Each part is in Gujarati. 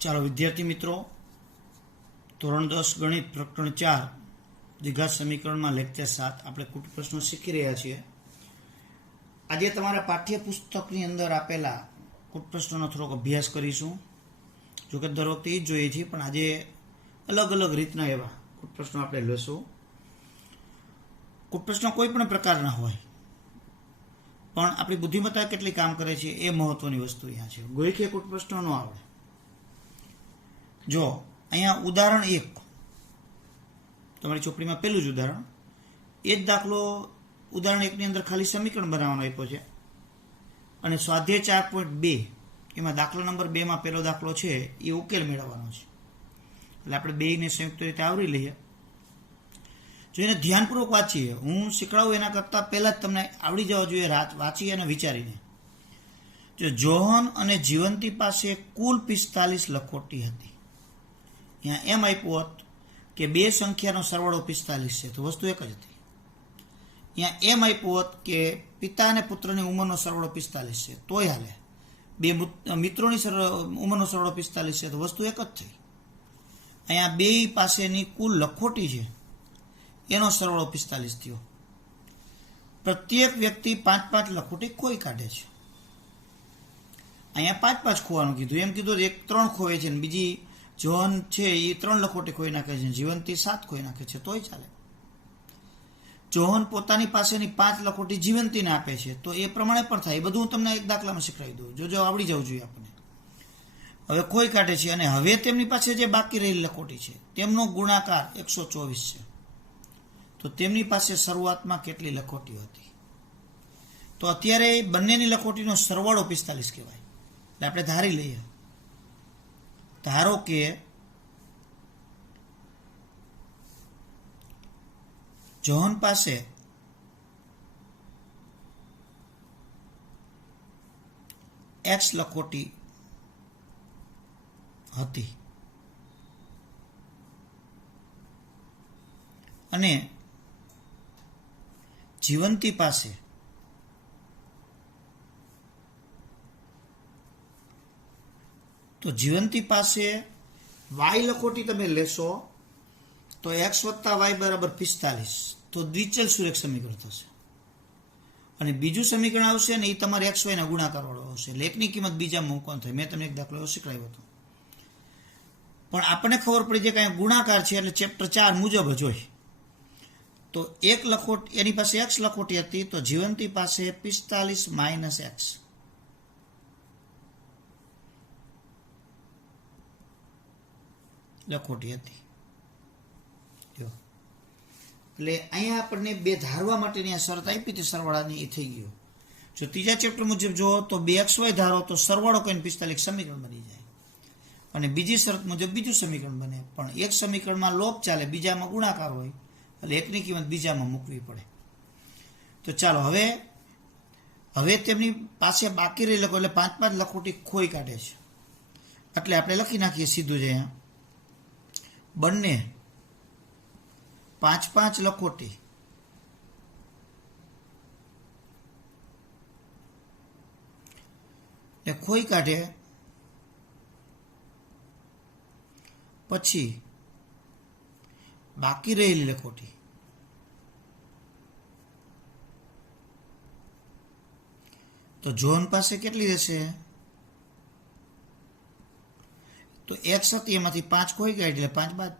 ચાલો વિદ્યાર્થી મિત્રો, ધોરણ 10 ગણિત પ્રકરણ 4 દ્વિઘાત સમીકરણમાં લેક્ચર 7 આપણે કુટ પ્રશ્નો શીખી રહ્યા છીએ. આજે તમારા પાઠ્યપુસ્તકની અંદર આપેલા કુટ પ્રશ્નોનો થોડોક અભ્યાસ કરીશું. જોકે દર વખતે એ જ જોઈએ છીએ, પણ આજે અલગ અલગ રીતના એવા કુટ પ્રશ્નો આપણે લેશું. કુટ પ્રશ્નો કોઈ પણ પ્રકારના હોય, પણ આપણી બુદ્ધિમત્તા કેટલી કામ કરે છે એ મહત્વની વસ્તુ અહીંયા છે. ગોઈખે કુટ પ્રશ્નો ન આવડે. જો અહીંયા ઉદાહરણ 1 તમારી ચોપડીમાં પહેલું જ ઉદાહરણ, એ જ દાખલો ઉદાહરણ 1ની અંદર ખાલી સમીકરણ બનાવવાનો આપ્યો છે, અને સ્વાધ્યાય 4.2 એમાં દાખલા નંબર 2માં પહેલો દાખલો છે એ ઉકેલ મેળવવાનો છે. એટલે આપણે બેયને સંયુક્ત રીતે આવરી લઈએ. જો એને ધ્યાનપૂર્વક વાંચીએ, હું શીખડાવું એના કરતાં પહેલાં જ તમને આવડી જવા જોઈએ વાંચી અને વિચારીને. જો જોહન અને જીવંતી પાસે કુલ 45 લખોટી હતી. અહીંયા એમ આપ્યું હોત કે બે સંખ્યાનો સરવાળો 45 છે, તો વસ્તુ એક જ હતી. અહીંયા એમ આપ્યું હોત કે પિતા અને પુત્રની ઉંમરનો સરવાળો 45 છે, તોય હાલે. બે મિત્રોની ઉંમરનો સરવાળો 45 છે, તો વસ્તુ એક જ થઈ. અહીંયા બે પાસેની કુલ લખોટી છે એનો સરવાળો 45 થયો. પ્રત્યેક વ્યક્તિ 5-5 લખોટી ખોઈ કાઢે છે. અહીંયા 5-5 ખોવાનું કીધું. એમ કીધું એક 3 ખોવે છે, ને બીજી જોહન છે એ 3 લખોટી ખોઈ નાખે છે, જીવંતી 7 ખોઈ નાખે છે, તોય ચાલે. જોહન પોતાની પાસેની 5 લખોટી જીવંતીને આપે છે, તો એ પ્રમાણે પણ થાય. એ બધું હું તમને એક દાખલામાં શીખવાડી દઉં, જો આવડી જવું જોઈએ આપણને. હવે ખોઈ કાઢે છે, અને હવે તેમની પાસે જે બાકી રહેલી લખોટી છે તેમનો ગુણાકાર 124 છે. તો તેમની પાસે શરૂઆતમાં કેટલી લખોટીઓ હતી? તો અત્યારે બંનેની લખોટીનો સરવાળો 45 કહેવાય. એટલે આપણે ધારી લઈએ. ધારો કે જોહન પાસે X લખોટી હતી અને જીવંતી પાસે Y લખોટી તમે લેશો તો X + Y = 45, તો દ્વિચલ સુરેખ સમીકરણ થશે. અને બીજું સમીકરણ આવશે ને એ તમારે XY ના ગુણાકાર વાળો આવશે. એટલે એકની કિંમત બીજામાં મૂકવાનું થાય. મેં તમને એક દાખલો શીખવાડ્યો હતો, પણ આપણને ખબર પડી છે કે અહીંયા ગુણાકાર છે, એટલે ચેપ્ટર 4 મુજબ જ હોય. તો એક લખોટી એની પાસે X લખોટી હતી, તો જીવંતી પાસે 45 - X લખોટી હતી. એટલે અહીંયા આપણને બે ધારવા માટેની આ શરત આપી હતી સરવાળાની, એ થઈ ગયો. જો ત્રીજા ચેપ્ટર મુજબ જો તો 2XY ધારો તો સરવાળો કરીને 45 સમીકરણ બની જાય, અને બીજી શરત મુજબ બીજું સમીકરણ બને. પણ એક સમીકરણમાં લોપ ચાલે, બીજામાં ગુણાકાર હોય, એટલે એકની કિંમત બીજામાં મૂકવી પડે. તો ચાલો હવે તેમની પાસે બાકી રહી લખો, એટલે 5-5 લખોટી ખોઈ કાઢે છે. એટલે આપણે લખી નાખીએ સીધું જ અહીંયા, બંને 5-5 લખોટી એ ખોઈ કાઢે પછી બાકી રહેલી લખોટી તો જોહન પાસે કેટલી રહેશે? તો X હતી એમાંથી 5 ખોઈ કાઢી, એટલે 5 બાદ.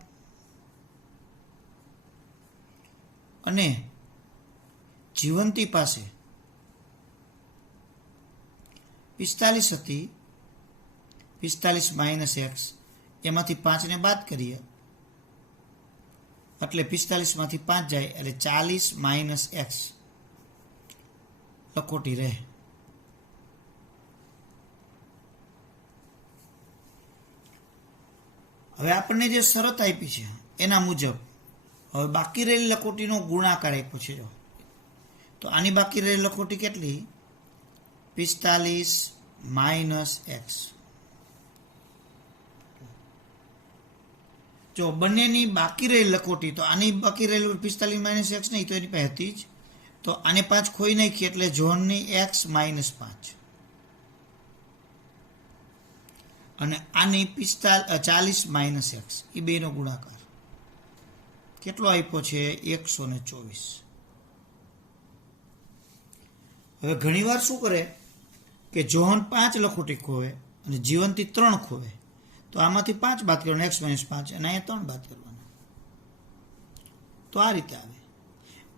અને જીવંતી પાસે 45 હતી, 45 - X એમાંથી 5ને બાદ કરીએ, એટલે 45 માંથી 5 જાય, એટલે 40 - X લખોટી રહે. હવે આપણને જે શરત આપી છે એના મુજબ હવે બાકી રહેલી લખોટીનો ગુણાકાર આપ્યો છે. જો તો આની બાકી રહેલી લખોટી કેટલી? 45 - X. જો બંનેની બાકી રહેલી લખોટી, તો આની બાકી રહેલી 45 - X નહીં, તો એની પાસે હતી જ. તો આને 5 ખોઈ નાખીએ, એટલે જોહનની X - 5. અને આની 40 માઇનસ એક્સ એ બેનો ગુણાકાર કેટલો આપ્યો છે? 124. હવે ઘણીવાર શું કરે કે જોહન 5 લખોટી ખોવે અને જીવંતી 3 ખોવે, તો આમાંથી 5 બાદ કરવાનો, x - 5, અને અહીંયા 3 બાદ કરવાના. તો આ રીતે આવે.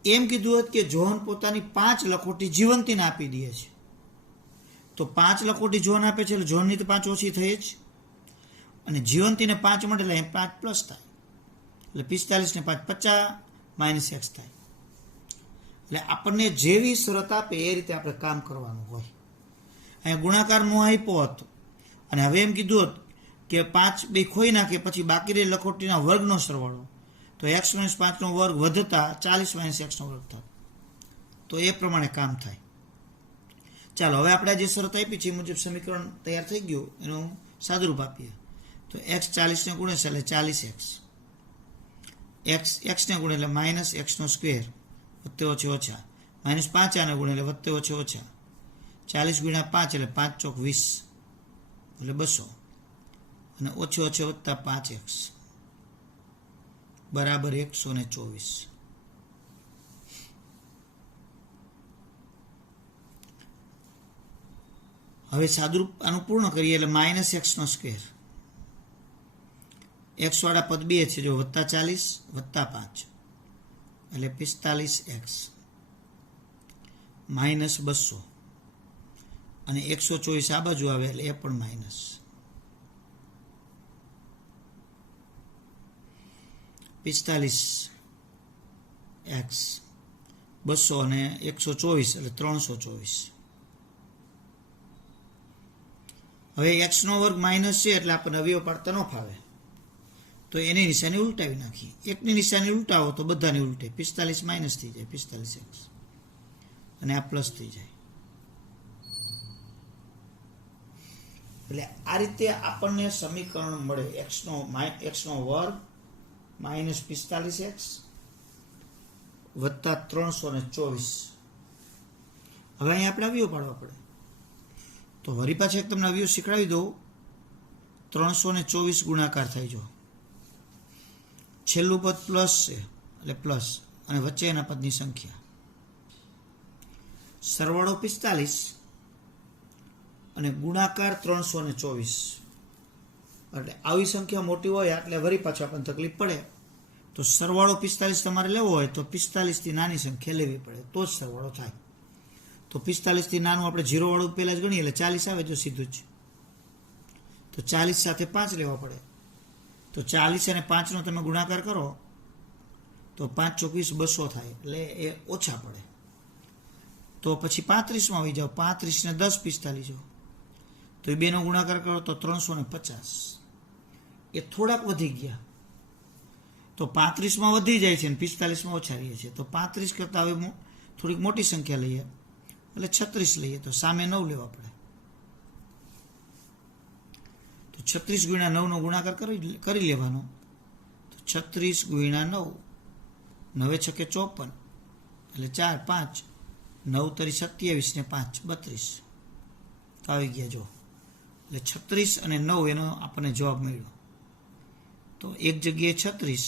એમ કીધું હોત કે જોહન પોતાની 5 લખોટી જીવંતીને આપી દે છે, તો 5 લખોટી જોહન આપે છે એટલે જોહનની તો 5 ઓછી થઈ જ, અને જીવંતીને 5 મળે એટલે 5 પ્લસ થાય, એટલે 45 ને 5 50 માઇનસ એક્સ થાય. એટલે આપણને જેવી શરત આપે એ રીતે આપણે કામ કરવાનું હોય. અહીંયા ગુણાકાર નો આપ્યો હતો અને હવે એમ કીધું હતું કે 5 બે ખોઈ નાખે પછી બાકી રહી લખોટીના વર્ગનો સરવાળો, તો x - 5નો વર્ગ વધતા 40 - x નો વર્ગ થાય, તો એ પ્રમાણે કામ થાય. ચાલો હવે આપણે જે શરત આપી છે એ મુજબ સમીકરણ તૈયાર થઈ ગયું, એનું સાદુરૂપ આપીએ. તો x 40 ને ગુણે એટલે 40x, x ને ગુણે એટલે માઇનસ એક્સનો સ્ક્વેર વત્તે ઓછે ઓછા, -5 આને ગુણે એટલે વત્તે ઓછે ઓછા, 40 ગુણ્યા 5 એટલે 5 ચોક 20 એટલે 200, અને ઓછે ઓછે વત્તા 5x બરાબર 124. હવે સાદુરૂપ આનું પૂર્ણ કરીએ એટલે માઇનસ એક્સનો સ્ક્વેર, એક્સ વાળા પદ 2 છે, જો વત્તા 40 વત્તા 5 એટલે 45x માઇનસ 200, અને 124 આ બાજુ આવે એટલે એ પણ માઇનસ. x 200 અને 124 એટલે 324. હવે x નો વર્ગ માઇનસ છે એટલે આપણને અવયવ પાડતા ન ફાવે, તો એની નિશાની ઉલટાવી નાખી. એકની નિશાની ઉલટાવો તો બધાની ઉલટે, 45 માઇનસ થઈ જાય 45x, અને આ પ્લસ થઈ જાય. એટલે આ રીતે આપણને સમીકરણ મળે x નો વર્ગ માઇનસ 45x વત્તા 324. હવે અહીંયા આપણે અવયવ પાડવા પડે, તો વળી પાછા એક તમને અવયવ શીખવાડી દઉં. 324 ગુણાકાર થાય, જો છેલ્લું પદ પ્લસ છે એટલે પ્લસ, અને વચ્ચે એના પદની સંખ્યા, સરવાળો 45 અને ગુણાકાર 324. એટલે આવી સંખ્યા મોટી હોય એટલે વળી પાછું આપણને તકલીફ પડે, તો સરવાળો 45 તમારે લેવો હોય તો 45 થી નાની સંખ્યા લેવી પડે, તો જ સરવાળો થાય. તો 45 થી નાનું આપણે 0 વાળું પહેલા જ ગણીએ એટલે 40 આવે, જો સીધું જ. તો 40 સાથે 5 લેવા પડે, તો 40 અને 5નો તમે ગુણાકાર કરો તો 5 ચોક 20 200 થાય, એટલે એ ઓછા પડે. તો પછી 35માં આવી જાઓ, 35 ને 10 45, તો એ બેનો ગુણાકાર કરો તો 350. એ થોડાક વધી ગયા, તો 35માં વધી જાય છે અને 45માં ઓછા રહીએ છે. તો 35 કરતાં હવે થોડીક મોટી સંખ્યા લઈએ એટલે 36 લઈએ, તો સામે 9 લેવા પડે. તો 36 ગુણ્યા 9નો ગુણાકાર કરી લેવાનો, તો 36 ગુણ્યા 9, 9 છકે 54 એટલે 4 5, 9 તરી 27 ને 5 32, તો આવી ગયા જો. એટલે 36 અને 9 એનો આપણને જવાબ મળ્યો. તો એક જગ્યાએ 36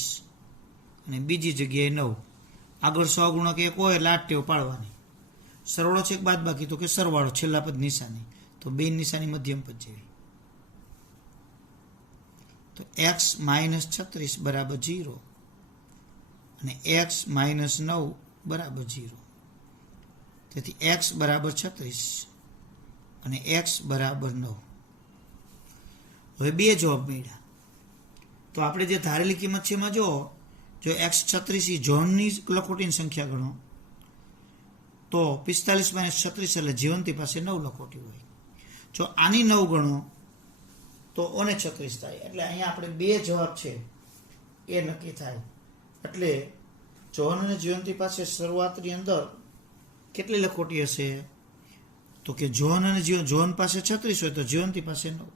અને બીજી જગ્યાએ 9, આગળ સહગુણક એક હોય એટલે 8 ટેવ પાડવાની. સરવાળો છે બાદ બાકી, તો કે સરવાળો છેલ્લા પદ નિશાની, તો બે નિશાની મધ્યમ પદ જેવી. તો x - 36 બરાબર 0 અને x - 9 બરાબર 0. તેથી x બરાબર 36 અને x બરાબર 9. હવે બે જવાબ મળ્યા. તો આપણે જે ધારેલી કિંમત છે એમાં જો x 36 એ જોહનની લખોટીની સંખ્યા ગણો તો 45 - 36 એટલે જીવંતી પાસે 9 લખોટી હોય. જો આની 9 ગણો તો ઓને 36 થાય. એટલે અહીંયા આપણે બે જવાબ છે એ નક્કી થાય. એટલે જોહન અને જીવંતી પાસે શરૂઆતની અંદર કેટલી લખોટી હશે? તો કે જોહન અને જોહન પાસે 36 હોય તો જીવંતી પાસે 9.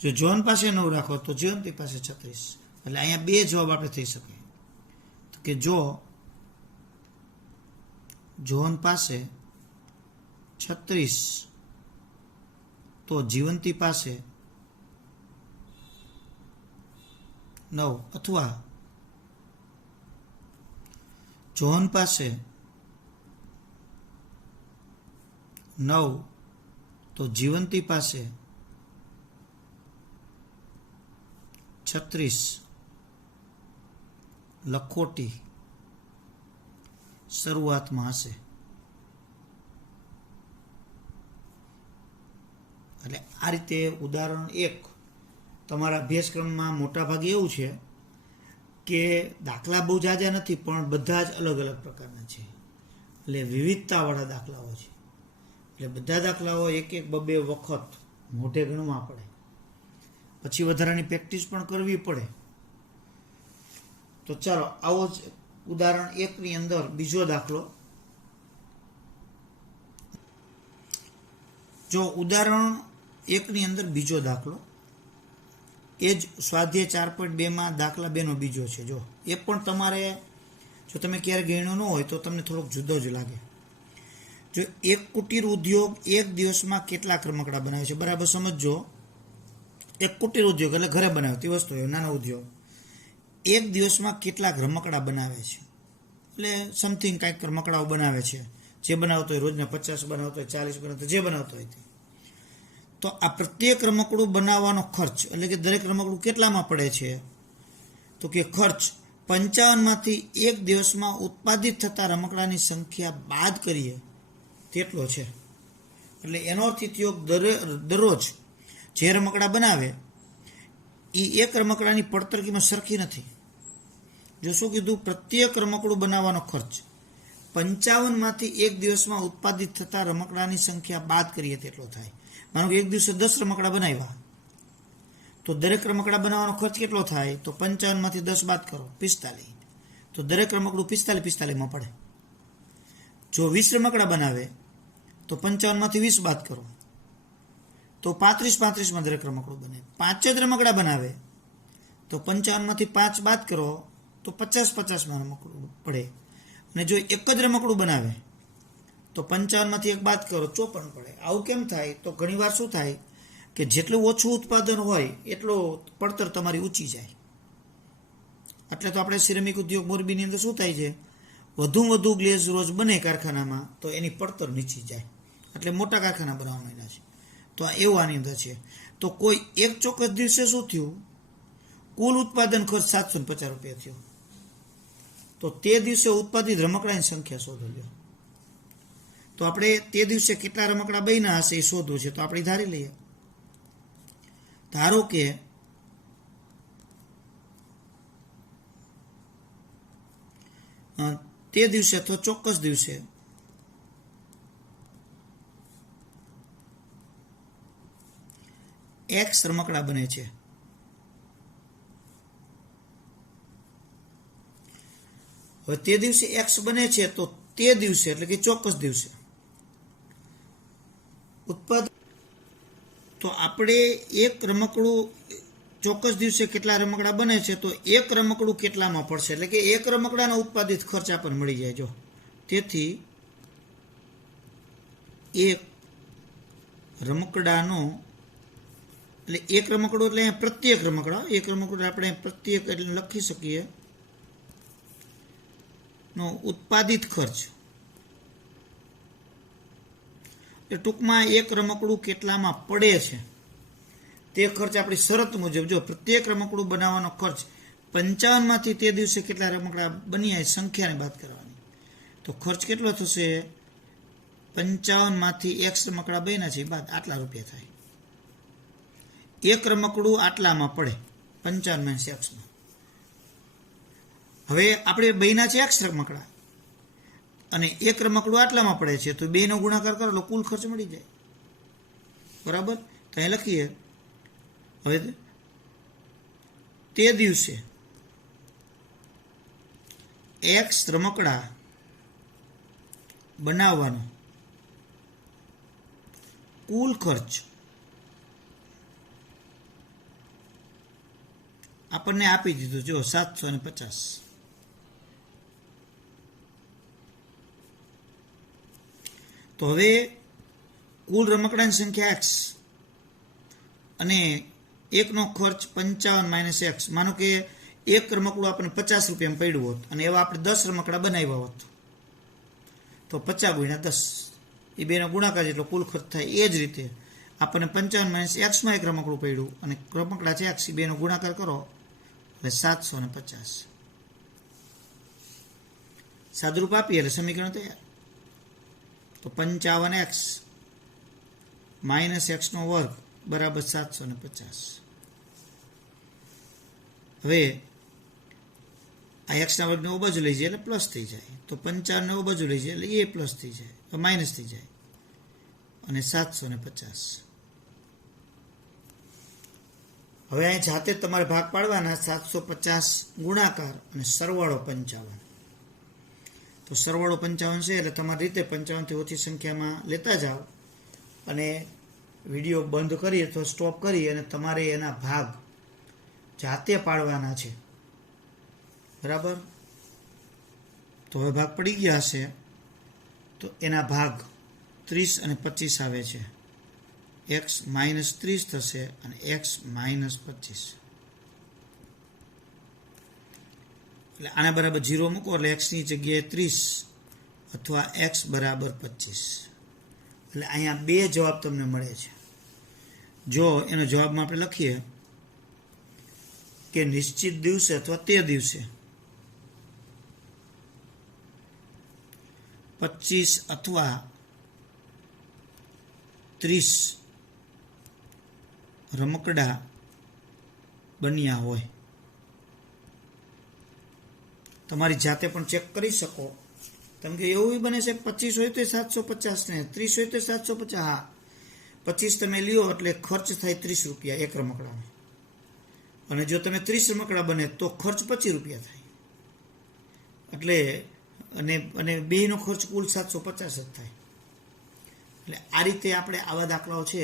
જો જોહન પાસે 9 રાખો તો જીવંતી પાસે 36. એટલે અહીંયા બે જવાબ આપણે થઈ શકે. તો કે જો જોહન પાસે 36 તો જીવંતી પાસે 9 અથવા જોહન પાસે 9 તો જીવંતી પાસે 36 લખોટી શરૂઆતમાં હશે. એટલે આ રીતે ઉદાહરણ 1 તમારા અભ્યાસક્રમમાં મોટાભાગે એવું છે કે દાખલા બહુ જાજા નથી પણ બધા જ અલગ અલગ પ્રકારના છે. એટલે વિવિધતાવાળા દાખલાઓ છે. એટલે બધા દાખલાઓ એક બે વખત મોઢે ગણવા પડે, પછી વધારાની પ્રેક્ટિસ પણ કરવી પડે. તો ચાલો આવો જ ઉદાહરણ 1ની અંદર બીજો દાખલો. જો ઉદાહરણ 1ની અંદર બીજો દાખલો એ જ સ્વાધ્યાય 4.2માં દાખલા 2નો બીજો છે. જો એ પણ તમારે, જો તમે ક્યારે ગણ્યો ન હોય તો તમને થોડોક જુદો જ લાગે. જો એક કુટીર ઉદ્યોગ એક દિવસમાં કેટલાક રમકડા બનાવે છે, બરાબર સમજો. એક કુટીર ઉદ્યોગ એટલે ઘરે બનાવે તે વસ્તુ, નાનો ઉદ્યોગ એક દિવસમાં કેટલાક રમકડા બનાવે છે. એટલે સમથિંગ કાંઈક રમકડાઓ બનાવે છે. જે બનાવતો હોય રોજના 50 બનાવતો હોય, 40 બનાવતો જે બનાવતો હોય તે. તો આ પ્રત્યેક રમકડું બનાવવાનો ખર્ચ એટલે કે દરેક રમકડું કેટલામાં પડે છે, તો કે ખર્ચ 55માંથી એક દિવસમાં ઉત્પાદિત થતા રમકડાની સંખ્યા બાદ કરીએ તેટલો છે. એટલે એનો અર્થ થયો દરરોજ જે રમકડા બનાવે એ એક રમકડાની પડતર કિંમત સરખી નથી. જો શું કીધું, પ્રત્યેક રમકડું બનાવવાનો ખર્ચ 55માંથી એક દિવસમાં ઉત્પાદિત થતા રમકડાની સંખ્યા બાદ કરીએ તેટલો થાય. માનો કે એક દિવસે 10 રમકડા બનાવ્યા તો દરેક રમકડા બનાવવાનો ખર્ચ કેટલો થાય, તો 55માંથી 10 બાદ કરો 45. તો દરેક રમકડું 45-45માં પડે. જો 20 રમકડા બનાવે તો 55માંથી 20 બાદ કરો તો 35-35માં દરેક રમકડું બને. 5 જ રમકડા બનાવે તો 55માંથી 5 બાદ કરો તો 50-50માં રમકડું પડે. અને જો એક જ રમકડું બનાવે તો 55માંથી 1 બાદ કરો 54 પડે. આવું કેમ થાય, તો ઘણીવાર શું થાય કે જેટલું ઓછું ઉત્પાદન હોય એટલો પડતર તમારી ઊંચી જાય. એટલે તો આપણે સિરેમિક ઉદ્યોગ મોરબીની અંદર શું થાય છે, વધુ ગ્લેઝ રોજ બને કારખાનામાં તો એની પડતર નીચી જાય. એટલે મોટા કારખાના બનાવવા માંડ્યા છે. તો એવું આની અંદર છે. તો કોઈ એક ચોક્કસ દિવસે શું થયું, કુલ ઉત્પાદન ખર્ચ 750 રૂપિયા થયો. તો તે દિવસે ઉત્પાદિત રમકડાની સંખ્યા શોધો લ્યો. તો આપણે તે દિવસે કેટલા રમકડા બન્યા હશે એ શોધવું છે. તો આપણે ધારી લઈએ, ધારો કે તે દિવસે તો ચોક્કસ દિવસે X રમકડા બને છે. હવે તે દિવસે X બને છે તો તે દિવસે એટલે કે ચોક્કસ દિવસે ઉત્પાદન, તો આપણે એક રમકડું ચોક્કસ દિવસે કેટલા રમકડા બને છે તો એક રમકડું કેટલામાં પડશે, એટલે કે એક રમકડાનો ઉત્પાદિત ખર્ચ આપણને મળી જાય. જો તેથી એક રમકડાનો એટલે એક રમકડું એટલે પ્રત્યેક રમકડા, એક રમકડું આપણે પ્રત્યેક એટલે લખી શકીએ નો ઉત્પાદિત ખર્ચ. એટલે ટૂંકમાં એક રમકડું કેટલામાં પડે છે તે ખર્ચ આપણી શરત મુજબ, જો પ્રત્યેક રમકડું બનાવવાનો ખર્ચ 55માંથી તે દિવસે કેટલા રમકડા બન્યા સંખ્યાને બાદ કરવાની. તો ખર્ચ કેટલો થશે, 55માંથી X રમકડા બન્યા છે બાદ આટલા રૂપિયા થાય. એક રમકડું આટલામાં પડે 55 - Xમાં. હવે આપણે બન્યા છે X રમકડા અને એક રમકડું આટલામાં પડે છે તો 2નો ગુણાકાર કરો એટલે કુલ ખર્ચ મળી જાય. બરાબર, તો અહીં લખીએ. હવે તે દિવસે X રમકડા બનાવવાનો કુલ ખર્ચ આપણને આપી દીધું, જો 750. તો હવે કુલ રમકડાની સંખ્યા X અને એકનો ખર્ચ 55 - X. માનો કે એક રમકડું આપણને 50 રૂપિયામાં પડ્યું હોત અને એવા આપણે 10 રમકડા બનાવ્યા હોત તો 50 ગુણ્યા 10 એ બેનો ગુણાકાર જેટલો કુલ ખર્ચ થાય. એ જ રીતે આપણને 55 - X એક રમકડું પડ્યું અને રમકડા છે X, બેનો ગુણાકાર કરો એટલે 750. સાદુરૂપ આપીએ એટલે સમીકરણ તૈયાર. તો 55X - X નો વર્ગ બરાબર 750. હવે આ એક્સના વર્ગને ઓ બાજુ લઈ જાય એટલે પ્લસ થઈ જાય. તો 55 ને ઓ બાજુ લઈ જાય એટલે એ પ્લસ થઈ જાય, માઇનસ થઈ જાય અને 750. હવે અહીં જાતે તમારે ભાગ પાડવાના. 750 ગુણાકાર અને સરવાળો 55. તો સરવાળો 55 છે એટલે તમારી રીતે 55 થી ઓછી સંખ્યામાં લેતા જાઓ અને વિડીયો બંધ કરી અથવા સ્ટોપ કરી અને તમારે એના ભાગ જાતે પાડવાના છે. બરાબર? તો હવે ભાગ પડી ગયા હશે તો એના ભાગ 30 અને 25 આવે છે. X - 30 થશે અને X - 25. એટલે આના બરાબર 0 મૂકો એટલે Xની જગ્યાએ 30 અથવા X બરાબર 25. એટલે અહીંયા બે જવાબ તમને મળે છે. જો એનો જવાબમાં આપણે લખીએ કે નિશ્ચિત દિવસે અથવા તે દિવસે 25 અથવા 30 રમકડા બન્યા હોય. તમારી જાતે પણ ચેક કરી શકો. કેમ કે એવું બને છે 25 હોય તો 750 ને 30 હોય તો 750. હા, 25 તમે લ્યો એટલે ખર્ચ થાય 30 રૂપિયા એક રમકડાનો. અને જો તમે 30 રમકડા બને તો ખર્ચ 25 રૂપિયા થાય. એટલે અને બેનો ખર્ચ કુલ 750 જ થાય. એટલે આ રીતે આપણે આવા દાખલાઓ છે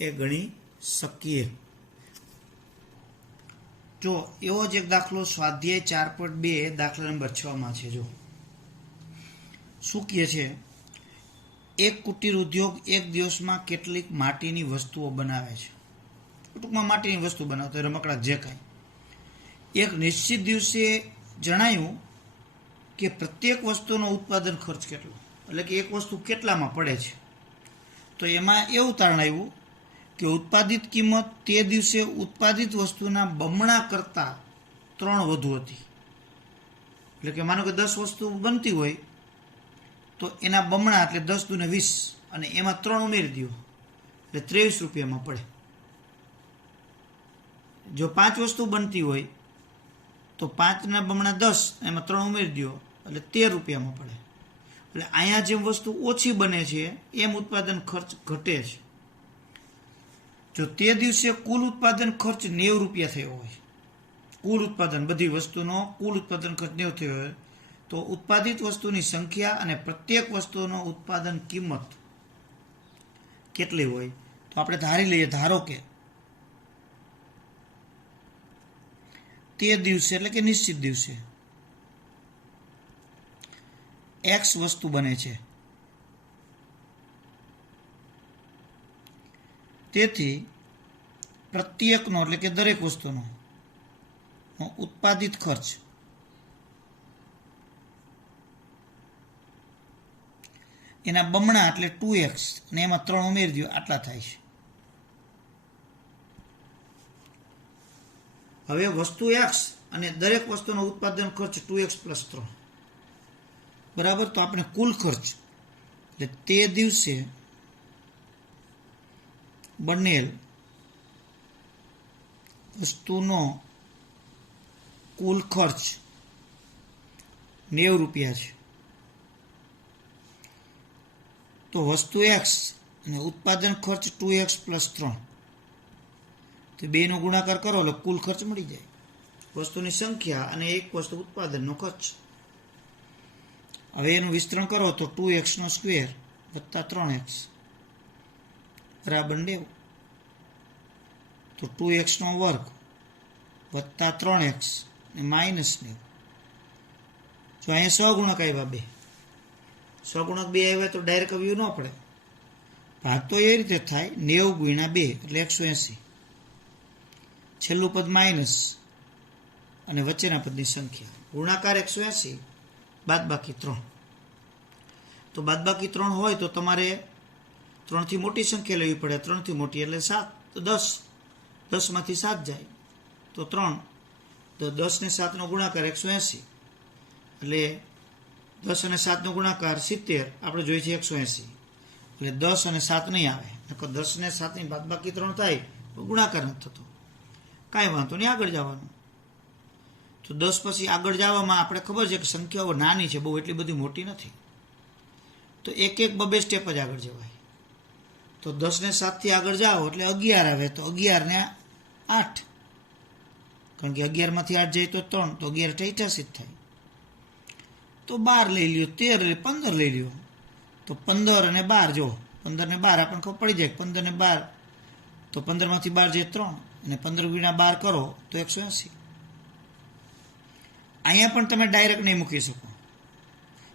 એ ગણી શકીએ. જો એવો જ એક દાખલો સ્વાધ્યાય 4.2 દાખલા નંબર 6 છે. જો શું કહે છે, એક કુટીર ઉદ્યોગ એક દિવસમાં કેટલીક માટીની વસ્તુઓ બનાવે છે. ટૂંકમાં માટીની વસ્તુ બનાવતો રમકડા જે કાંઈ. એક નિશ્ચિત દિવસે જણાયું કે પ્રત્યેક વસ્તુનો ઉત્પાદન ખર્ચ કેટલો, એટલે કે એક વસ્તુ કેટલામાં પડે છે. તો એમાં એવું તારણ આવ્યું કે ઉત્પાદિત કિંમત તે દિવસે ઉત્પાદિત વસ્તુના બમણા કરતાં 3 વધુ હતી. એટલે કે માનો કે 10 વસ્તુ બનતી હોય તો એના બમણા એટલે 10 દુને 20 અને એમાં 3 ઉમેરી દો એટલે 23 રૂપિયામાં પડે. જો 5 વસ્તુ બનતી હોય તો 5ના બમણા 10, એમાં 3 ઉમેરી દો એટલે 13 રૂપિયામાં પડે. એટલે અહીંયા જેમ વસ્તુ ઓછી બને છે એમ ઉત્પાદન ખર્ચ ઘટે છે. જો તે દિવસે કુલ ઉત્પાદન ખર્ચ 90 રૂપિયા થયો હોય, કુલ ઉત્પાદન બધી વસ્તુનો કુલ ઉત્પાદન ખર્ચ 90 થયો હોય તો ઉત્પાદિત વસ્તુની સંખ્યા અને પ્રત્યેક વસ્તુનો ઉત્પાદન કિંમત કેટલી હોય. તો આપણે ધારી લઈએ, ધારો કે તે દિવસે એટલે કે નિશ્ચિત દિવસે X વસ્તુ બને છે. તેથી પ્રત્યેકનો એટલે કે દરેક વસ્તુનો ઉત્પાદિત ખર્ચ એના બમણા એટલે 2x અને એમાં 3 ઉમેરી દો આટલા થાય છે. હવે વસ્તુ X અને દરેક વસ્તુનો ઉત્પાદન ખર્ચ 2x + 3 બરાબર. તો આપણે કુલ ખર્ચ એટલે તે દિવસે બનેલ વસ્તુનો કુલ ખર્ચ 90 રૂપિયા છે. તો વસ્તુ X અને ઉત્પાદન ખર્ચ 2x + 3, તો બેનો ગુણાકાર કરો એટલે કુલ ખર્ચ મળી જાય. વસ્તુની સંખ્યા અને એક વસ્તુ ઉત્પાદનનો ખર્ચ. હવે એનું વિસ્તરણ કરો તો 2x² + 3x બરાબર 90. તો 2x² + 3x ને -90. જો અહીંયા સહગુણક આવ્યા 2, સહગુણક 2 આવ્યા તો ડાયરેક્ટ અવયવ ન પડે. ભાગ તો એ રીતે થાય 90 × 2 એટલે 180. છેલ્લું પદ માઇનસ અને વચ્ચેના પદની સંખ્યા. ગુણાકાર 180 બાદબાકી 3. તો બાદબાકી 3 હોય તો તમારે 3થી મોટી સંખ્યા લેવી પડે. 3થી મોટી એટલે 7, તો 10. 10માંથી 7 જાય તો 3. તો 10 ને 7નો ગુણાકાર 180, એટલે 10 અને 7નો ગુણાકાર 70. આપણે જોઈએ છે 180, એટલે 10 અને 7 નહીં આવે. 10 ને 7ની બાદબાકી 3 થાય તો ગુણાકાર નથી થતો. કાંઈ વાંધો નહીં, આગળ જવાનું. તો 10 પછી આગળ જવામાં આપણે ખબર છે કે સંખ્યાઓ નાની છે, બહુ એટલી બધી મોટી નથી. તો એક બબે સ્ટેપ જ આગળ જવાય. તો 10 ને 7થી આગળ જાઓ એટલે 11 આવે. તો 11 ને 8, કારણ કે 11માંથી 8 જાય તો 3, તો 11 88 જ થાય. તો 12 લઈ લ્યો, 13 15 લઈ લ્યો. તો 15 અને 12 જો 15 ને 12 આપણને ખબર પડી જાય. 15 ને 12 તો 15માંથી 12 જાય 3, અને 15 ગુણ્યા 12 કરો તો 180. અહીંયા પણ તમે ડાયરેક્ટ નહીં મૂકી શકો,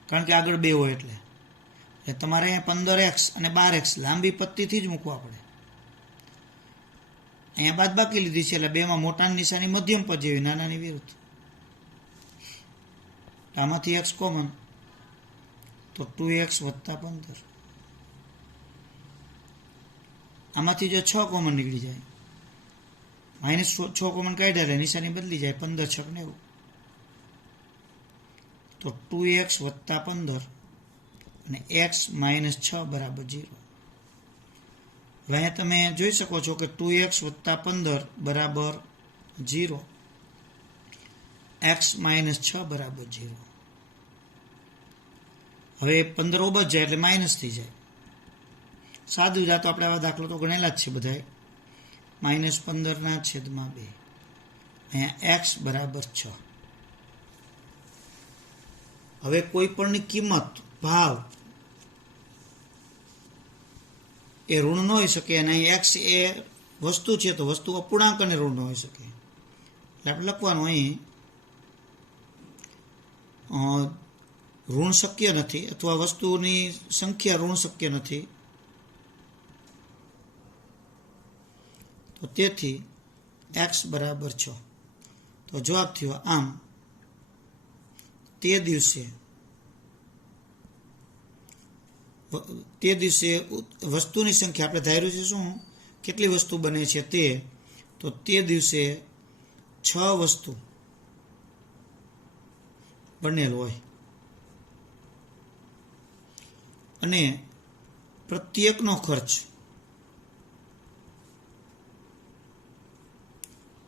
કારણ કે આગળ 2 હોય એટલે તમારે અહીંયા 15x અને 12x લાંબી પત્તીથી જ મૂકવા પડે. અહીંયા બાદબાકી લીધી છે એટલે 2માં મોટાની નિશાની મધ્યમ પદ જેવી, નાનાની વિરુદ્ધ. આમાંથી x કોમન, તો 2x વત્તા 15. આમાંથી જો 6 કોમન નીકળી જાય, -6 કોમન કાઢ્યા એટલે નિશાની બદલી જાય. 15 6 90, તો 2x વત્તા 15 અને x -6 બરાબર 0. હવે અહીંયા તમે જોઈ શકો છો કે 2x વત્તા 15 બરાબર 0, x -6 બરાબર 0. હવે 15 ઓબજ જાય એટલે માઇનસ થઈ જાય. સાદું જાતો આપણે આવા દાખલો તો ગણેલા જ છે બધાએ. -15/2. અહીંયા x બરાબર 6. હવે કોઈ પણની કિંમત, ભાવ એ ઋણ ન હોઈ શકે, અને અહીં x એ વસ્તુ છે તો વસ્તુ અપૂર્ણાંક અને ઋણ ન હોઈ શકે. એટલે આપણે લખવાનું અહીં ઋણ શક્ય નથી, અથવા વસ્તુની સંખ્યા ઋણ શક્ય નથી. તો તેથી x બરાબર 6. તો જવાબ થયો આમ તે દિવસે વસ્તુની સંખ્યા આપણે ધાર્યું છે શું, કેટલી વસ્તુ બને છે તે. તો તે દિવસે 6 વસ્તુ બનેલ હોય, અને પ્રત્યેકનો ખર્ચ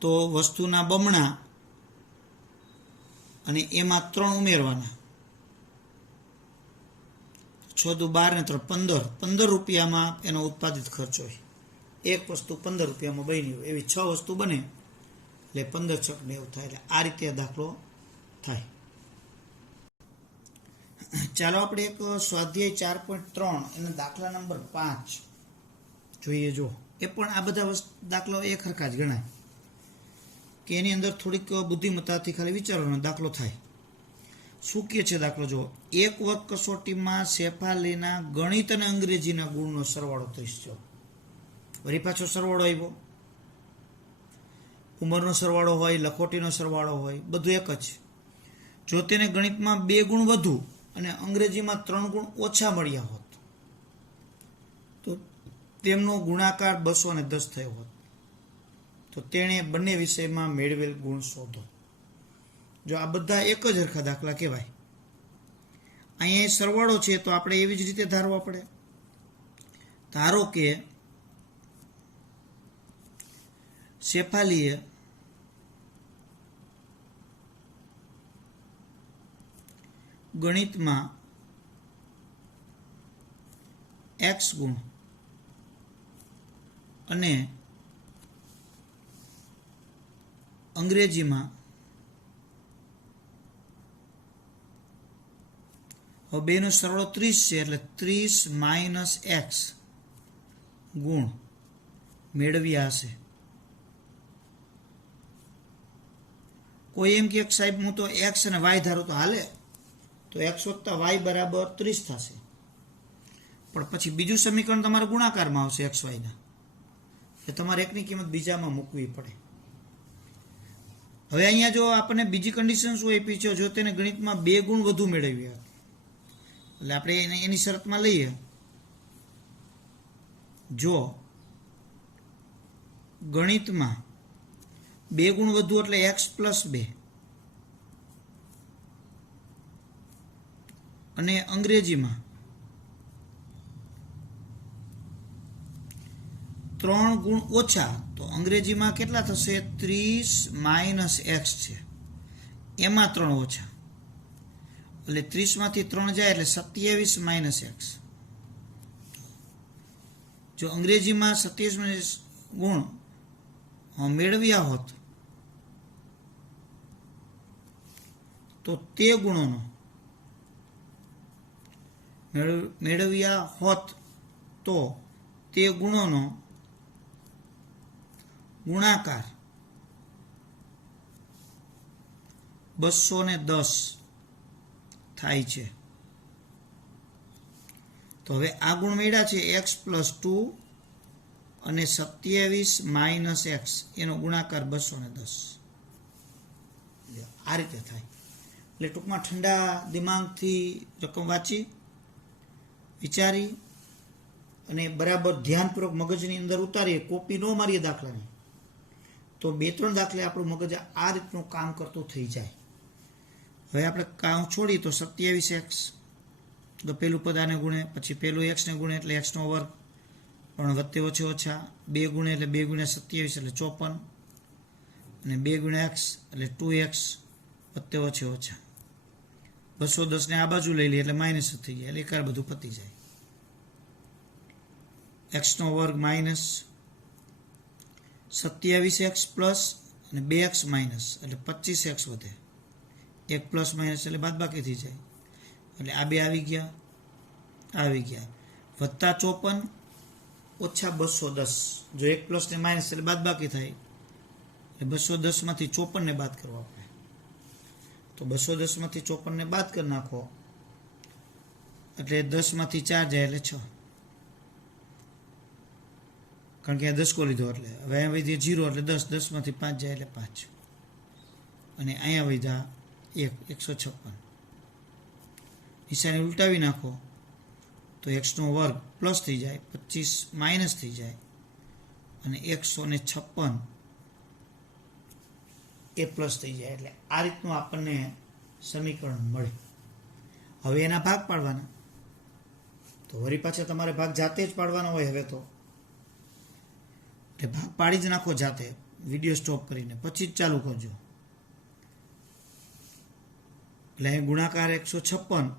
તો વસ્તુના બમણા, અને એમાં 3 ઉમેરવાના. 6 દુ 12 ને 3 15 રૂપિયામાં એનો ઉત્પાદિત ખર્ચ હોય. એક વસ્તુ 15 રૂપિયામાં બની હોય, એવી 6 વસ્તુ બને એટલે 15 6 90 થાય. એટલે આ રીતે દાખલો થાય. ચાલો આપણે એક સ્વાધ્યાય 4.3 એના દાખલા નંબર 5 જોઈએ. જો એ પણ આ બધા દાખલો એક હરખા જ ગણાય, કે એની અંદર થોડીક બુદ્ધિમત્તાથી ખાલી વિચારવાનો દાખલો થાય. શું કહે છે દાખલો? જો એક વર્ગ કસોટીમાં શેફાલીના ગણિત અને અંગ્રેજીના ગુણનો સરવાળો 30 છે. વળી પાછો સરવાળો આવ્યો. ઉંમરનો સરવાળો હોય, લખોટીનો સરવાળો હોય, બધું એક જ. જો તેને ગણિતમાં 2 ગુણ વધુ અને અંગ્રેજીમાં 3 ગુણ ઓછા મળ્યા હોત તો તેમનો ગુણાકાર 210 થયો હોત, તો તેણે બંને વિષયમાં મેળવેલ ગુણ શોધો. જો આ બધા એક જ હરખા દાખલા કહેવાય. અહીંયા સરવાળો છે તો આપણે એવી જ રીતે ધારવા પડે. ધારો કે શેફાલીએ ગણિતમાં x ગુણ અને અંગ્રેજીમાં હવે બેનો સરવાળો 30 છે, એટલે 30 - x ગુણ મેળવ્યા હશે. કોઈ એમ કે સાહેબ હું તો x અને y ધારું તો હાલે, તો x વત્તા y બરાબર 30 થશે. પણ પછી બીજું સમીકરણ તમારે ગુણાકારમાં આવશે x y ના, એટલે તમારે એકની કિંમત બીજામાં મૂકવી પડે. હવે અહીંયા જો આપણને બીજી કન્ડિશન શું આપી છે, જો તેને ગણિતમાં 2 ગુણ વધુ મેળવ્યા, એટલે આપણે એની શરતમાં લઈએ, જો ગણિતમાં 2 ગુણ વધુ એટલે x+2 અને અંગ્રેજીમાં 3 ગુણ ઓછા, તો અંગ્રેજીમાં કેટલા થશે? 30 - x છે, એમાં 3 ઓછા, એટલે 30 માંથી 3 જાય એટલે 27 - x. જો અંગ્રેજીમાં 27 ગુણ મેળવ્યા હોત તો તે ગુણોનો મેળવ્યા હોત તો તે ગુણોનો ગુણાકાર 210 થાય છે. તો હવે આ ગુણ મળ્યા છે x+2 અને 27 - x, એનો ગુણાકાર 210. આ રીતે થાય. એટલે ટૂંકમાં ઠંડા દિમાગથી રકમ વાંચી, વિચારી અને બરાબર ધ્યાનપૂર્વક મગજની અંદર ઉતારીએ, કોપી ન મારીએ દાખલાની, તો 2-3 દાખલે આપણું મગજ આ રીતનું કામ કરતું થઈ જાય. હવે આપણે કામ છોડી તો 27x, તો પેલું પદ આને ગુણે, પછી પેલું x ને ગુણે એટલે x નો વર્ગ, પણ વત્તે ઓછે ઓછા 2 ગુણે એટલે 2 × 27 એટલે 54, અને 2 × x એટલે 2x વત્તે ઓછે ઓછા 210 ને આ બાજુ લઈ લઈએ એટલે માઇનસ થઈ જાય, એટલે એકાર બધું પતી જાય. x નો વર્ગ માઇનસ 27x પ્લસ અને 2x માઇનસ એટલે 25x વધે, 1 પ્લસ માઇનસ એટલે બાદબાકી થઈ જાય, એટલે આ બે આવી ગયા, વત્તા 54 ઓછા 210, જો 1 પ્લસ ને માઇનસ એટલે બાદબાકી થાય, એટલે 210 માંથી 54 ને બાદ કરવા આપણે, તો 210 માંથી 54 ને બાદ કરી નાખો એટલે 10 માંથી 4 જાય એટલે 6, કારણ કે આ 10 કો લીધો એટલે. હવે અહીંયા વધી 0 એટલે 10, 10 માંથી 5 જાય એટલે 5, અને અહીંયા વધ્યા 156. નિશાની ઉલટાવી નાખો તો x નો વર્ગ પ્લસ થઈ જાય, 25 માઇનસ થઈ જાય, અને 156 એ પ્લસ થઈ જાય. એટલે આ રીતનું આપણને સમીકરણ મળે. હવે એના ભાગ પાડવાના, તો વળી પાછા તમારે ભાગ જાતે જ પાડવાનો હોય. હવે તો એટલે ભાગ પાડી જ નાખો જાતે, વિડીયો સ્ટોપ કરીને પછી જ ચાલુ કરજો. એટલે અહીં ગુણાકાર 156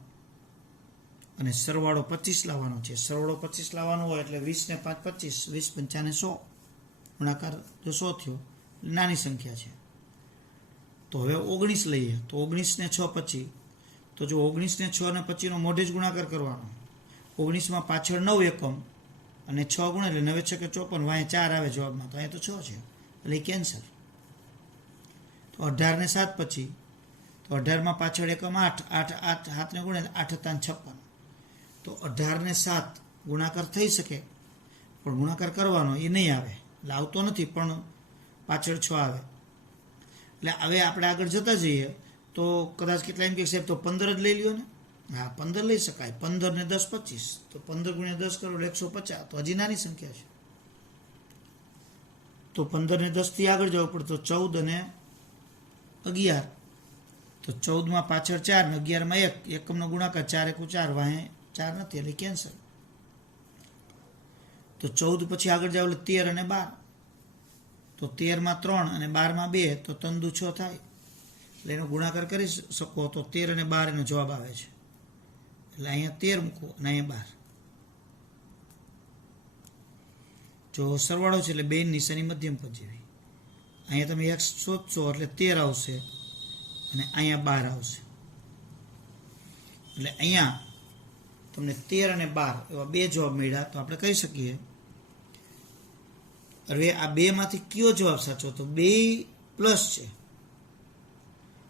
અને સરવાળો 25 લાવવાનો છે. સરવાળો 25 લાવવાનો હોય એટલે 20 ને 5 25, 20 × 5 = 100, ગુણાકાર જો 100 થયો નાની સંખ્યા છે. તો હવે 19 લઈએ, તો 19 ને 6 25, તો જો 19 ને 6 અને 25 નો મોઢે જ ગુણાકાર કરવાનો. 19 માં પાછળ 9 એકમ અને 6 ગુણ એટલે 9 × 6 = 54, વાંહે 4 આવે જવાબમાં, તો અહીંયા તો 6 છે એટલે કેન્સલ. તો 18 ને 7 પછી, તો 18 માં પાછળ એકમ 8, 8 7 ને ગુણે 8 × 56, તો 18 ને 7 ગુણાકાર થઈ શકે પણ ગુણાકાર કરવાનો એ નહીં આવે, એટલે આવતો નથી, પણ પાછળ 6 આવે. એટલે હવે આપણે આગળ જતા જઈએ તો કદાચ કેટલા એમ કે સાહેબ તો 15 જ લઈ લ્યો ને. હા, 15 લઈ શકાય. 15 ને 10 25, તો 15 × 10 કરો એટલે 150, તો હજી નાની સંખ્યા છે. તો 15 ને 10 થી આગળ જવું પડે, તો 14 અને 11, તો 14 માં પાછળ 4 ને 11 માં 1, એકમનો ગુણાકાર 4 × 4, વાહે 4 નથી એટલે કેન્સલ. તો 14 પછી આગળ જાવ એટલે 13 અને 12, તો 13 માં 3 અને 12 માં 2, તો 3 દુ 6 થાય, એટલે એનો ગુણાકાર કરી શકો, તો 13 અને 12 એનો જવાબ આવે છે. એટલે અહીંયા 13 મૂકો અને અહીંયા 12. જો સરવાળો છે એટલે બે નિશાની મધ્યમ પદ જેવી. અહીંયા તમે x શોધશો એટલે 13 આવશે અને અહીંયા 12 આવશે. એટલે અહીંયા તમને 13 અને 12 એવા બે જવાબ મળ્યા. તો આપણે કહી શકીએ હવે આ બે માંથી કયો જવાબ સાચો, તો બે પ્લસ છે.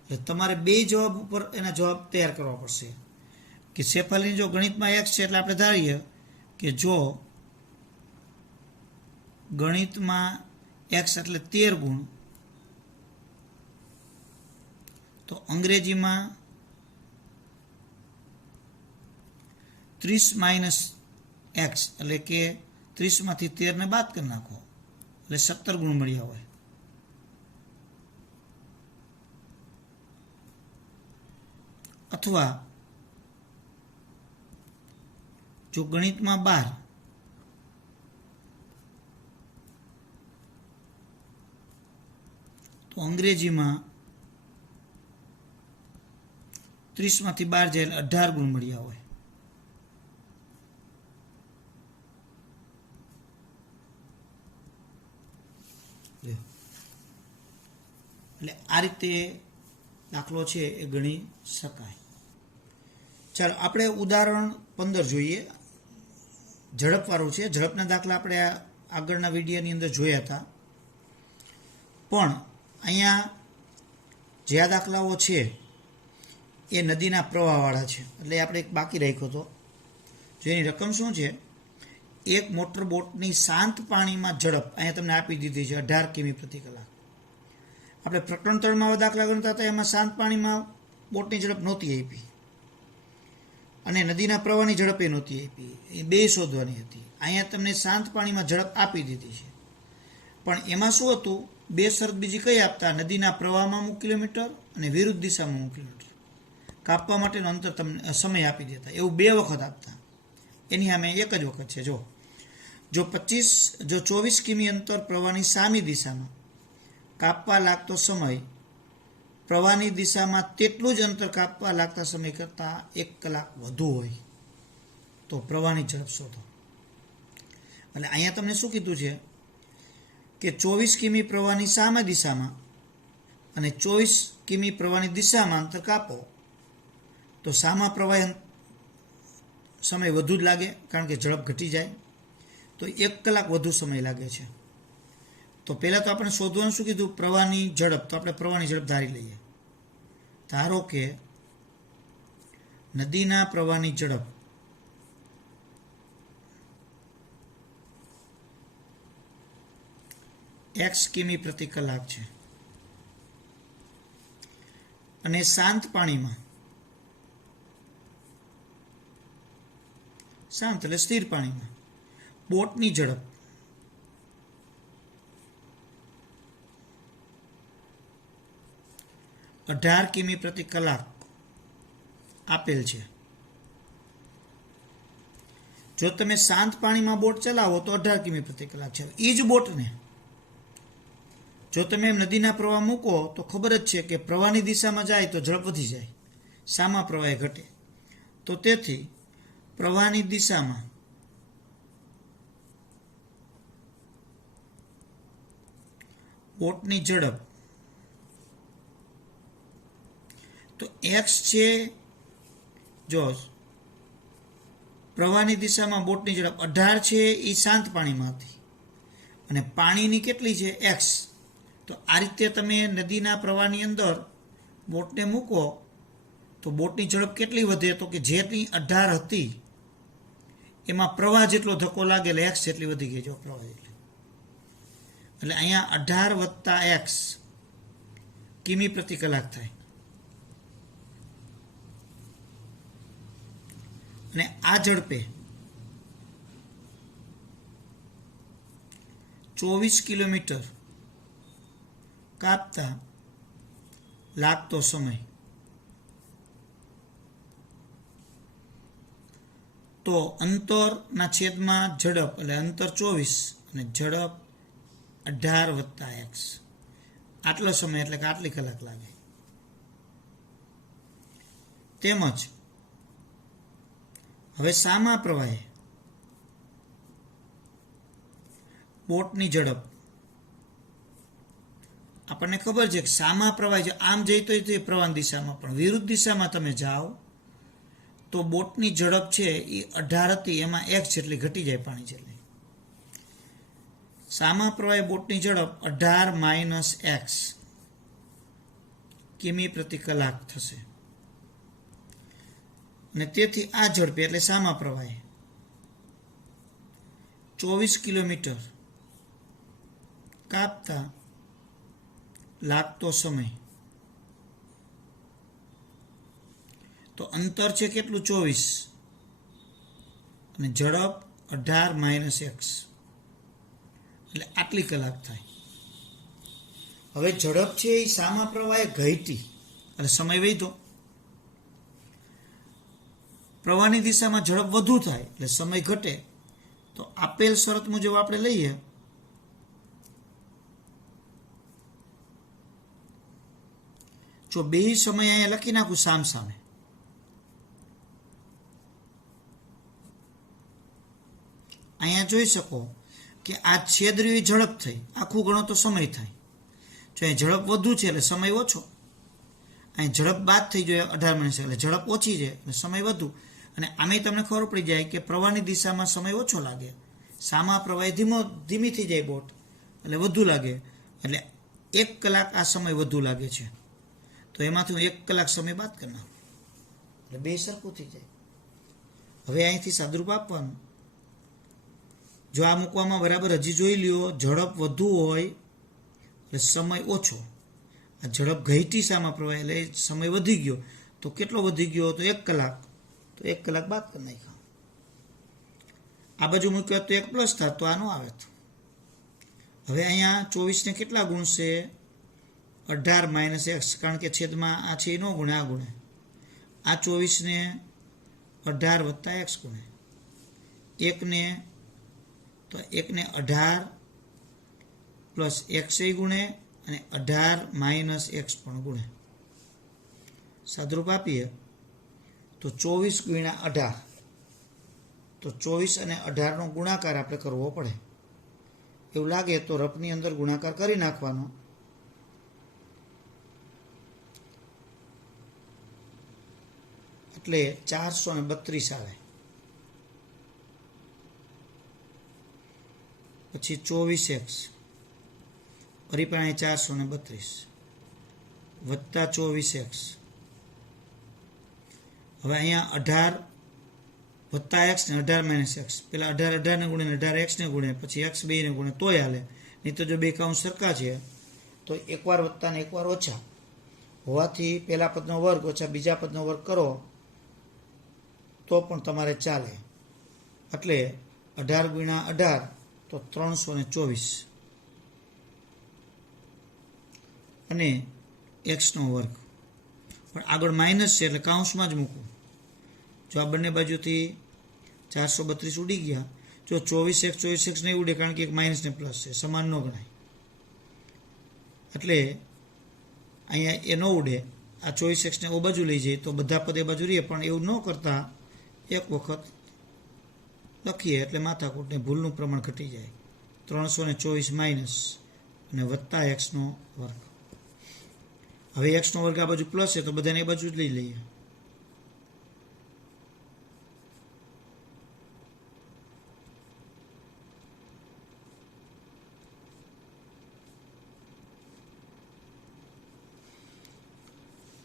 એટલે તમારે બે જવાબ ઉપર એના જવાબ તૈયાર કરવા પડશે. કે શેફાલીની જો ગણિતમાં x છે એટલે આપણે ધારીએ કે જો ગણિતમાં x એટલે 13 ગુણ તો અંગ્રેજીમાં 30 માઇનસ એક્સ એટલે કે 30માંથી 13 બાદ કરી નાખો એટલે 17 ગુણ મળ્યા હોય. અથવા જો ગણિતમાં 12 તો અંગ્રેજીમાં 30માંથી 12 જાય એટલે 18 ગુણ મળ્યા હોય. એટલે આ રીતે દાખલો છે એ ગણી શકાય. ચાલો આપણે ઉદાહરણ 15 જોઈએ. ઝડપવાળું છે. ઝડપના દાખલા આપણે આગળના વિડીયોની અંદર જોયા હતા, પણ અહીંયા જે આ દાખલાઓ છે એ નદીના પ્રવાહવાળા છે. એટલે આપણે એક બાકી રાખ્યો હતો. જો એની રકમ શું છે, એક મોટર બોટની શાંત પાણીમાં ઝડપ અહીંયા તમને આપી દીધી છે 18 કિમી પ્રતિ કલાક. આપણે પ્રકરણ 3માં દાખલા ગણતા હતા, એમાં શાંત પાણીમાં બોટની ઝડપ નહોતી આપી અને નદીના પ્રવાહની ઝડપે નહોતી આપી. એ બે શોધવાની હતી. અહીંયા તમને શાંત પાણીમાં ઝડપ આપી દીધી છે, પણ એમાં શું હતું, બે શરત બીજી કઈ આપતા, નદીના પ્રવાહમાં અમુક કિલોમીટર અને વિરુદ્ધ દિશામાં અમુક કિલોમીટર કાપવા માટેનો અંતર તમને સમય આપી દેતા. એવું બે વખત આપતા. એની સામે એક જ વખત છે. જો 24 કિમી અંતર પ્રવાહની સામી દિશામાં કાપવા લાગતો સમય પ્રવાહની દિશામાં તેટલું જ અંતર કાપવા લાગતા સમય કરતાં 1 કલાક વધુ હોય તો પ્રવાહની ઝડપ શોધો. એટલે અહીંયા તમને શું કીધું છે કે 24 કિમી પ્રવાહની સામે દિશામાં અને 24 કિમી પ્રવાહની દિશામાં અંતર કાપો તો સામા પ્રવાહ સમય વધુ જ લાગે, કારણ કે ઝડપ ઘટી જાય, તો 1 કલાક વધુ સમય લાગે છે. તો પહેલાં તો આપણે શોધવાનું શું કીધું, પ્રવાહની ઝડપ. તો આપણે પ્રવાહની ઝડપ ધારી લઈએ. ધારો કે નદીના પ્રવાહની ઝડપ x કિમી પ્રતિ કલાક છે અને શાંત પાણીમાં, શાંત એટલે સ્થિર પાણીમાં બોટની ઝડપ 18 કિમી પ્રતિ કલાક આપેલ છે. જો તમે શાંત પાણીમાં બોટ ચલાવો તો 18 કિમી પ્રતિ કલાક છે. એ જ બોટને જો તમે નદીના પ્રવાહ મૂકો તો ખબર જ છે કે પ્રવાહની દિશામાં જાય તો ઝડપ વધી જાય, સામા પ્રવાહે ઘટે. તો તેથી પ્રવાહની દિશામાં બોટની ઝડપ તો x છે, જો પ્રવાહની દિશામાં બોટની ઝડપ 18 છે, એ શાંત પાણીમાં હતી અને પાણીની કેટલી છે, x. તો આ રીતે તમે નદીના પ્રવાહની અંદર બોટને મૂકો તો બોટની ઝડપ કેટલી વધે, તો કે જેટલી 18 હતી એમાં પ્રવાહ જેટલો ધક્કો લાગે એટલે x જેટલી વધી ગઈ. જો પ્રવાહ જેટલી, એટલે અહીંયા 18 વત્તા x કિમી પ્રતિ કલાક થાય. અને આ ઝડપે 24 કિલોમીટર કાપતા લાગતો સમય તો અંતરના છેદમાં ઝડપ એટલે અંતર 24 અને ઝડપ 18 વત્તા x, આટલો સમય એટલે કે આટલી કલાક લાગે. તેમજ હવે સામા પ્રવાહે બોટની ઝડપ આપણને ખબર છે કે સામા પ્રવાહ જો આમ જઈતો હોય તો એ પ્રવાહ દિશામાં, પણ વિરુદ્ધ દિશામાં તમે જાઓ તો બોટની ઝડપ છે એ 18 હતી, એમાં x જેટલી ઘટી જાય, પાણી જેટલી. સામા પ્રવાહે બોટની ઝડપ 18 માઇનસ x કિમી પ્રતિ કલાક થશે. અને તેથી આ ઝડપે એટલે સામા પ્રવાહે 24 કિલોમીટર કાપતા લાગતો સમય તો અંતર છે કેટલું 24 અને ઝડપ 18 - x એટલે આટલી કલાક થાય. હવે ઝડપ છે એ સામા પ્રવાહે ઘટી એટલે સમય વધ્યો. પ્રવાહની દિશામાં ઝડપ વધુ થાય એટલે સમય ઘટે. તો આપેલ શરત મુજબ આપણે લઈએ જો બે સમય અહીંયા લખી નાખું સામ સામે. અહીંયા જોઈ શકો કે આ છેદરી ઝડપ થઈ, આખું ગણો તો સમય થાય. જો અહીં ઝડપ વધુ છે એટલે સમય ઓછો, અહીં ઝડપ બાદ થઈ જાય 18 એટલે ઝડપ ઓછી છે એટલે સમય વધુ. અને આમે તમને ખબર પડી જાય કે પ્રવાહની દિશામાં સમય ઓછો લાગે, સામા પ્રવાહે ધીમી થઈ જાય બોટ એટલે વધુ લાગે. એટલે 1 કલાક આ સમય વધુ લાગે છે, તો એમાંથી હું 1 કલાક સમય બાદ કરી નાખું એટલે બે સરખું થઈ જાય. હવે અહીંથી સાદુરૂપ આપવાનું. જો આ મૂકવામાં બરાબર હજી જોઈ લ્યો, ઝડપ વધુ હોય એટલે સમય ઓછો, આ ઝડપ ઘટી સામા પ્રવાહ એટલે સમય વધી ગયો. તો કેટલો વધી ગયો? તો 1 કલાક. તો 1 કલાક બાદ કરી નાખ્યા. આ બાજુ મૂક્યો તો 1 પ્લસ થાય તો આ ન આવે. હવે અહીંયા 24 ને કેટલા ગુણશે? 18 - x, કારણ કે છેદમાં આ છે એ ન ગુણે, આ ગુણે. આ 24 ને 18 + x ગુણે. 1 ને 18 પ્લસ x એ ગુણે અને 18 - x પણ ગુણે. સાદુરૂપ આપીએ તો 24 × 18. તો 24 અને 18 નો ગુણાકાર આપણે કરવો પડે. એવું લાગે તો રફની અંદર ગુણાકાર કરી નાખવાનો. એટલે 432 આવે. પછી 24x ફરી પણ 432 વત્તા 24x. હવે અહીંયા 18 વત્તા x ને 18 - x. પેલા 18 ને ગુણે 18 x ને ગુણે, પછી x 2 ને ગુણે તોય હાલે. નહીં તો જો બે કાઉન્ટ સરખા છે તો એકવાર વત્તા ને એકવાર ઓછા હોવાથી પહેલા પદનો વર્ગ ઓછા બીજા પદનો વર્ગ કરો તો પણ તમારે ચાલે. એટલે 18 × 18 તો 324 અને x નો વર્ગ. પણ આગળ માઇનસ છે એટલે કાઉન્સમાં જ મૂકવું. જો આ બંને બાજુથી 432 ઉડી ગયા. જો 24x નહીં ઉડે, કારણ કે એક માઇનસ ને પ્લસ છે, સમાન ન ગણાય. એટલે અહીંયા એ ન ઉડે. આ 24x ને ઓ બાજુ લઈ જાય તો બધા પદ એ બાજુ રહીએ. પણ એવું ન કરતા એક વખત લખીએ એટલે માથાકૂટને ભૂલનું પ્રમાણ ઘટી જાય. 324 માઇનસ અને વત્તા x નો વર્ગ. હવે x નો વર્ગ આ બાજુ પ્લસ છે તો બધાને એ બાજુ જ લઈ લઈએ.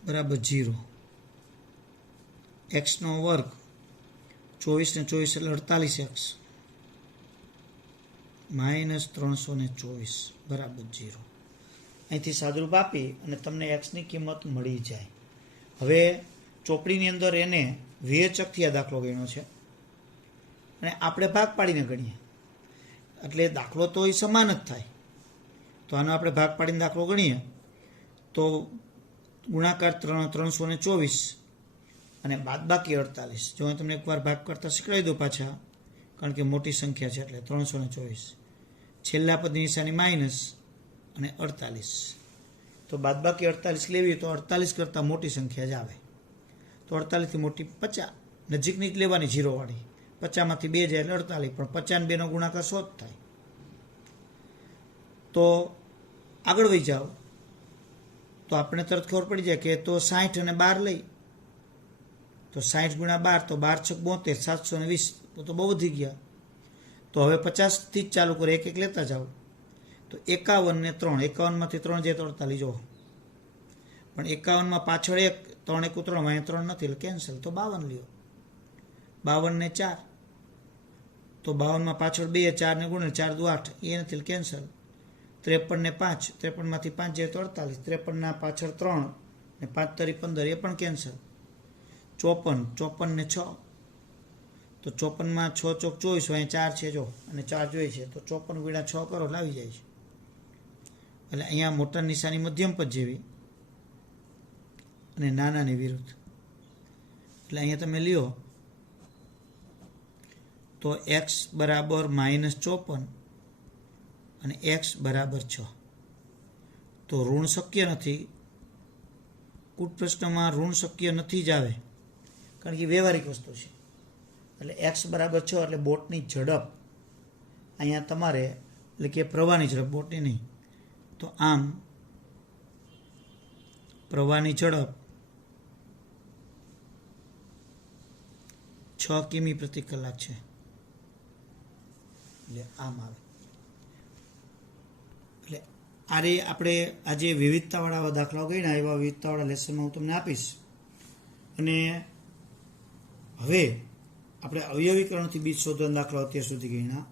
બરાબર 0. x નો વર્ગ 24 ને 24 એટલે 48x માઇનસ 324 બરાબર 0. અહીંથી સાદુરૂપ આપી અને તમને એક્સની કિંમત મળી જાય. હવે ચોપડીની અંદર એને વિવેચકથી આ દાખલો ગણ્યો છે અને આપણે ભાગ પાડીને ગણીએ એટલે દાખલો તો એ સમાન જ થાય. તો આનો આપણે ભાગ પાડીને દાખલો ગણીએ તો ગુણાકાર 324 અને બાદબાકી 48. જો હું તમને એકવાર ભાગ કરતાં શીખવાડી દઉં પાછા, કારણ કે મોટી સંખ્યા છે એટલે 324. છેલ્લા પદની નિશાની માઇનસ અને 48. તો બાદબાકી 48 લેવી તો 48 કરતાં મોટી સંખ્યા જ આવે. તો 48થી મોટી 50, નજીકની જ લેવાની 0 વાળી. 50 માંથી 2 જાય એટલે 48, પણ 50 ને 2 નો ગુણાકાર 100 જ થાય. તો આગળ વહી જાઓ તો આપણે તરત ખબર પડી જાય કે તો 60 અને 12 લઈ તો 60 × 12 તો 12 × 6 72 720. તો બહુ વધી ગયા. તો હવે 50 થી જ ચાલુ કરો, એક એક લેતા જાઓ. તો 51 ને 3, 51 માંથી 3 જાય તો 48 જો. પણ 51 માં પાછળ 1, 3 1 3, અહીંયા 3 નથી એટલે કેન્સલ. તો 52 લ્યો. 52 ને 4 તો 52 માં પાછળ 2, 4 ને ગુણે 4 દુ 8, એ નથી એટલે કેન્સલ. 53 ને 5, 53 માંથી 5 જાય તો 48, 53 ના પાછળ 3 ને 5 તરી 15, એ પણ કેન્સલ. 54 ને 6 તો 54માં 6 ચોક 24 હોય, 4 છે જો, અને 4 જોઈએ છે તો 54 ગુણ્યા 6 કરો એટલે આવી જાય છે. એટલે અહીંયા મોટા નિશાની મધ્યમ પદ જેવી અને નાનાની વિરુદ્ધ. એટલે અહીંયા તમે લ્યો તો x બરાબર -54 અને x બરાબર 6. તો ઋણ શક્ય નથી. કૂટ પ્રશ્નમાં ઋણ શક્ય નથી જ આવે, કારણ કે વ્યવહારિક વસ્તુ છે. એટલે x બરાબર 6 એટલે બોટની ઝડપ અહીંયા તમારે, એટલે કે પ્રવાહની ઝડપ, બોટની નહીં. તો આમ પ્રવાહની ઝડપ 6 કિમી પ્રતિ કલાક છે. એટલે આમ આવે. એટલે આ રે આપણે આજે વિવિધતાવાળા દાખલાઓ ગણ્યા, એવા વિવિધતાવાળા લેસનમાં હું તમને આપીશ. અને હવે આપણે અવયવીકરણથી બીજ શોધવાના દાખલાઓ અત્યાર સુધી ગણ્યા.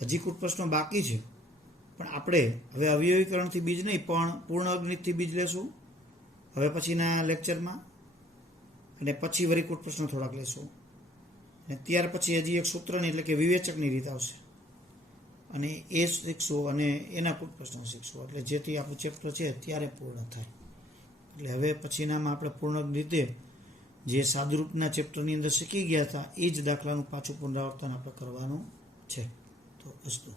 હજી કુટ પ્રશ્નો બાકી છે, પણ આપણે હવે અવયવીકરણથી બીજ નહીં પણ પૂર્ણ અગણિતથી બીજ લેશું હવે પછીના લેક્ચરમાં. અને પછી વળી કુટ પ્રશ્નો થોડાક લેશું. અને ત્યાર પછી હજી એક સૂત્રની, એટલે કે વિવેચકની રીત આવશે, અને એ શીખશું અને એના કુટ પ્રશ્નો શીખશું. એટલે જેથી આપણું ચેપ્ટર છે ત્યારે પૂર્ણ થાય. એટલે હવે પછીનામાં આપણે પૂર્ણ રીતે જે સાદુરૂપના ચેપ્ટરની અંદર શીખી ગયા હતા એ જ દાખલાનું પાછું પુનરાવર્તન આપણે કરવાનું છે. તો અસ્તુ.